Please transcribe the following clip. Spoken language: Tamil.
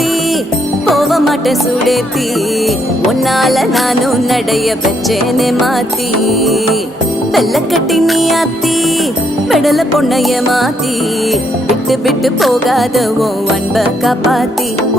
மாட்டி போக மாட்டேன் சூடேத்தி உன்னால நானும் நடைய வச்சேனே மாத்தி வெள்ள கட்டி நீ ஆத்தி பெடல பொண்ணைய மாத்தி விட்டு விட்டு போகாத உன் அன்ப காப்பாத்தி